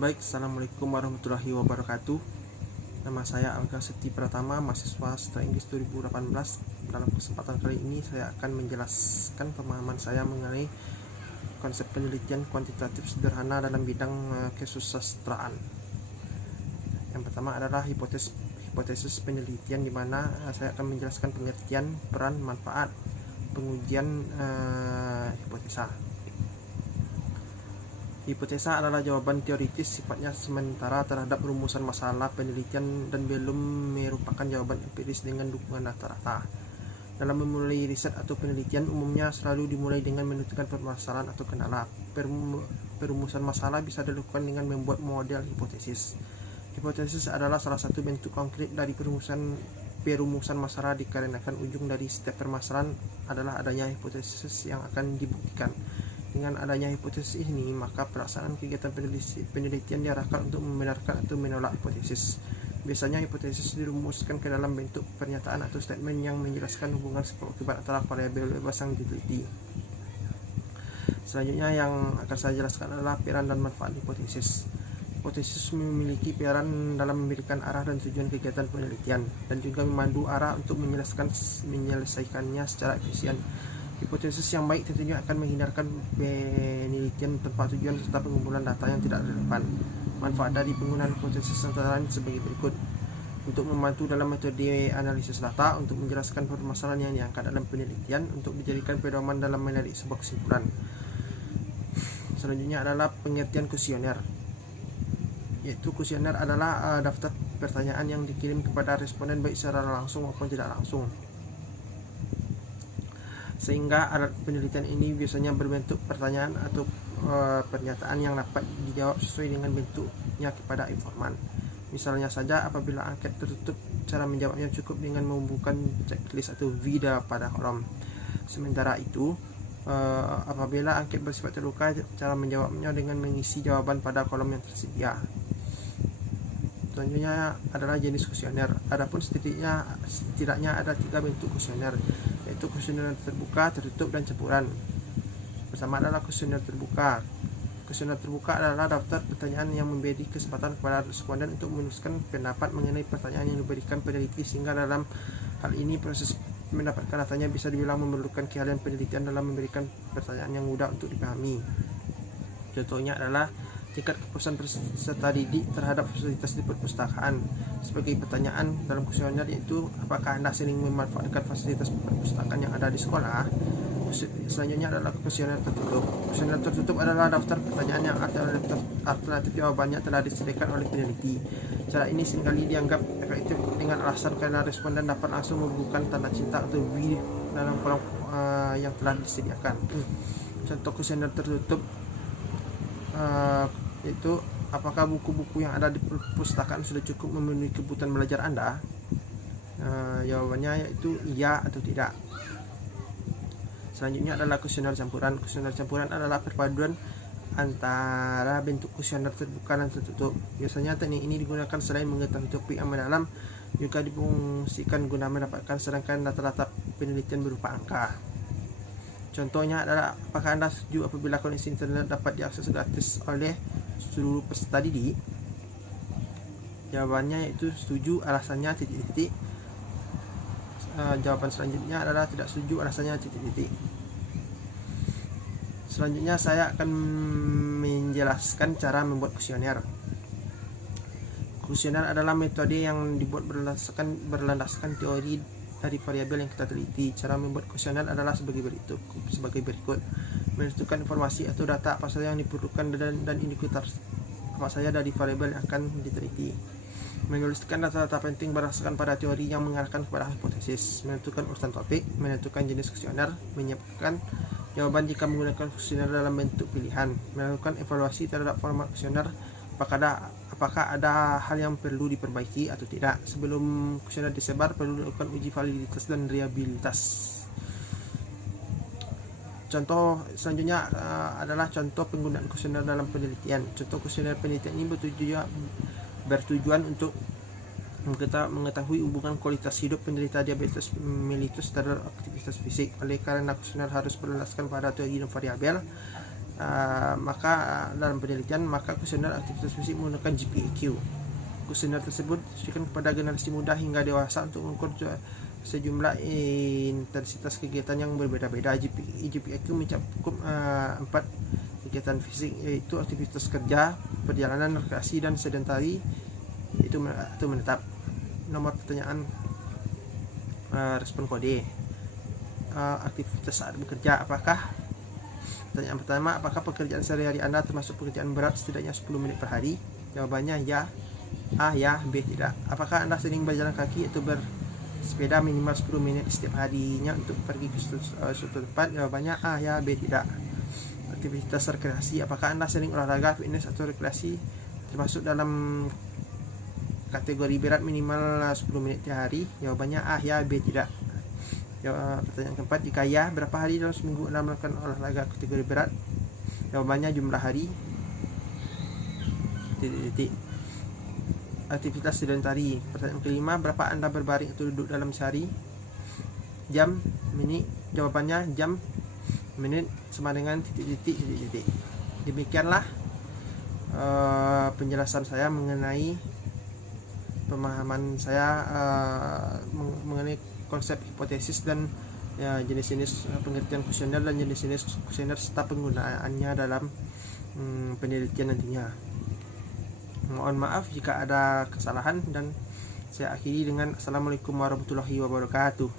Baik, Assalamualaikum warahmatullahi wabarakatuh. Nama saya Alga Seti Pratama, mahasiswa Sastra Inggris 2018. Dalam kesempatan kali ini saya akan menjelaskan pemahaman saya mengenai konsep penelitian kuantitatif sederhana dalam bidang kesusastraan. Yang pertama adalah hipotesis penelitian, di mana saya akan menjelaskan pengertian, peran, manfaat, pengujian hipotesa. Hipotesa adalah jawaban teoritis sifatnya sementara terhadap rumusan masalah penelitian dan belum merupakan jawaban empiris dengan dukungan rata-rata. Dalam memulai riset atau penelitian, umumnya selalu dimulai dengan menentukan permasalahan atau kendala. Perumusan masalah bisa dilakukan dengan membuat model hipotesis. Hipotesis adalah salah satu bentuk konkret dari perumusan masalah, dikarenakan ujung dari setiap permasalahan adalah adanya hipotesis yang akan dibuktikan. Dengan adanya hipotesis ini, maka pelaksanaan kegiatan penelitian diarahkan untuk membenarkan atau menolak hipotesis. Biasanya hipotesis dirumuskan ke dalam bentuk pernyataan atau statement yang menjelaskan hubungan sebab akibat antara variabel bebas yang diteliti. Selanjutnya yang akan saya jelaskan adalah peran dan manfaat hipotesis. Hipotesis memiliki peran dalam memberikan arah dan tujuan kegiatan penelitian, dan juga memandu arah untuk menyelesaikannya secara efisien. Hipotesis yang baik tentunya akan menghindarkan penelitian tanpa tujuan serta pengumpulan data yang tidak relevan. Manfaat dari penggunaan hipotesis antara lain sebagai berikut: untuk membantu dalam metode analisis data, untuk menjelaskan permasalahan yang diangkat dalam penelitian, untuk dijadikan pedoman dalam menarik sebuah kesimpulan. Selanjutnya adalah pengertian kuesioner, yaitu kuesioner adalah daftar pertanyaan yang dikirim kepada responden baik secara langsung maupun tidak langsung, sehingga alat penelitian ini biasanya berbentuk pertanyaan atau pernyataan yang dapat dijawab sesuai dengan bentuknya kepada informan. Misalnya saja, apabila angket tertutup, cara menjawabnya cukup dengan membuka checklist atau vida pada kolom. Sementara itu, apabila angket bersifat terbuka, cara menjawabnya dengan mengisi jawaban pada kolom yang tersedia. Selanjutnya adalah jenis kuesioner. Adapun setidaknya ada 3 bentuk kuesioner, yaitu kuesioner terbuka, tertutup, dan campuran. Pertama adalah kuesioner terbuka. Kuesioner terbuka adalah daftar pertanyaan yang memberi kesempatan kepada responden untuk menuliskan pendapat mengenai pertanyaan yang diberikan peneliti, sehingga dalam hal ini proses mendapatkan datanya bisa dibilang memerlukan keahlian penelitian dalam memberikan pertanyaan yang mudah untuk dipahami. Contohnya adalah tingkat kepuasan peserta didik terhadap fasilitas di perpustakaan. Sebagai pertanyaan dalam kuesioner, yaitu apakah Anda sering memanfaatkan fasilitas perpustakaan yang ada di sekolah. Selanjutnya adalah kuesioner tertutup. Kuesioner tertutup adalah daftar pertanyaan yang alternatif jawabannya telah disediakan oleh peneliti. Cara ini seringkali dianggap efektif dengan alasan karena responden dapat langsung membubuhkan tanda cinta atau V dalam kolom yang telah disediakan. Contoh kuesioner tertutup yaitu apakah buku-buku yang ada di perpustakaan sudah cukup memenuhi kebutuhan belajar Anda? Jawabannya yaitu iya atau tidak. Selanjutnya adalah kuesioner campuran. Kuesioner campuran adalah perpaduan antara bentuk kuesioner terbuka dan tertutup. Biasanya teknik ini digunakan selain mengetahui topik yang mendalam, juga difungsikan guna mendapatkan serangkaian data-data penelitian berupa angka. Contohnya adalah, apakah Anda setuju apabila koneksi internet dapat diakses gratis oleh seluruh peserta didik? Jawabannya yaitu setuju, alasannya titik-titik. Jawaban selanjutnya adalah tidak setuju, alasannya titik-titik. Selanjutnya saya akan menjelaskan cara membuat kuesioner. Kuesioner adalah metode yang dibuat berlandaskan teori dari variabel yang kita teliti. Cara membuat kuesioner adalah sebagai berikut: menentukan informasi atau data apa saja yang diperlukan dan indikator apa saja dari variabel yang akan diteliti, menuliskan data-data penting berdasarkan pada teori yang mengarahkan kepada hipotesis, menentukan urutan topik, menentukan jenis kuesioner, menyiapkan jawaban jika menggunakan kuesioner dalam bentuk pilihan, melakukan evaluasi terhadap format kuesioner, apakah ada hal yang perlu diperbaiki atau tidak. Sebelum kuesioner disebar, perlu dilakukan uji validitas dan reliabilitas. Contoh selanjutnya adalah contoh penggunaan kuesioner dalam penelitian. Contoh kuesioner penelitian ini bertujuan untuk mengetahui hubungan kualitas hidup penderita diabetes mellitus terhadap aktivitas fisik. Oleh karena kuesioner harus berlandaskan pada teori dan variabel, Maka dalam penelitian maka kuesioner aktivitas fisik menggunakan GPIQ. Kuesioner tersebut ditujukan kepada generasi muda hingga dewasa untuk mengukur sejumlah intensitas kegiatan yang berbeda-beda. GPIQ mencakup 4 kegiatan fisik, yaitu aktivitas kerja, perjalanan, rekreasi, dan sedentari. Itu menetap. Nomor pertanyaan, respon kode. Aktivitas saat bekerja, pertanyaan pertama, apakah pekerjaan sehari-hari Anda termasuk pekerjaan berat setidaknya 10 menit per hari? Jawabannya ya. A ya, B tidak. Apakah Anda sering berjalan kaki atau bersepeda minimal 10 menit setiap harinya untuk pergi ke suatu tempat? Jawabannya A ya, B tidak. Aktivitas rekreasi, apakah Anda sering olahraga, fitness, atau rekreasi termasuk dalam kategori berat minimal 10 menit tiap hari? Jawabannya A ya, B tidak. Pertanyaan keempat, jika ya, berapa hari dalam seminggu Anda melakukan olahraga kategori berat? Jawabannya jumlah hari. Aktivitas sedentari. Pertanyaan kelima, berapa Anda berbaring atau duduk dalam sehari? Jam, menit. Jawabannya jam, menit sama dengan titik. Demikianlah penjelasan saya mengenai pemahaman saya mengenai konsep hipotesis dan jenis-jenis pengertian kuesioner dan jenis-jenis kuesioner serta penggunaannya dalam penelitian nantinya. Mohon maaf jika ada kesalahan, dan saya akhiri dengan Assalamualaikum warahmatullahi wabarakatuh.